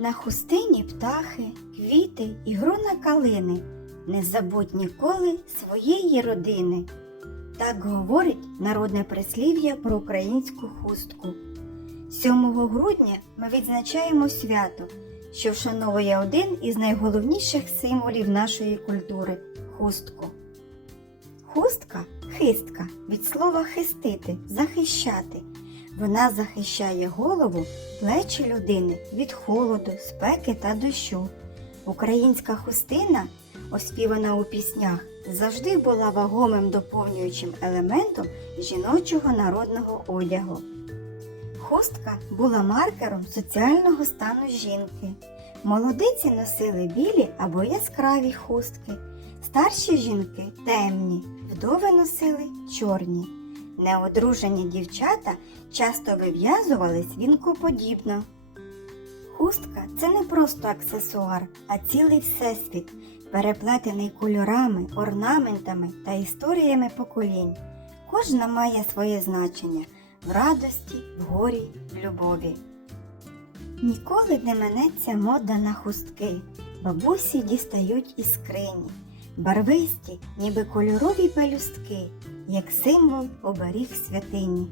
На хустині птахи, квіти і грона калини не забудь ніколи своєї родини. Так говорить народне прислів'я про українську хустку. 7 грудня ми відзначаємо свято, що вшановує один із найголовніших символів нашої культури хустку. Хустка хистка від слова хистити, захищати. Вона захищає голову, плечі людини від холоду, спеки та дощу. Українська хустина, оспівана у піснях, завжди була вагомим доповнюючим елементом жіночого народного одягу. Хустка була маркером соціального стану жінки. Молодиці носили білі або яскраві хустки, старші жінки темні, вдови носили чорні. Неодружені дівчата часто вив'язувались вінкоподібно. Хустка це не просто аксесуар, а цілий всесвіт, переплетений кольорами, орнаментами та історіями поколінь. Кожна має своє значення в радості, в горі, в любові. Ніколи не минеться мода на хустки, бабусі дістають із скрині, барвисті, ніби кольорові пелюстки, як символ оберіг святині.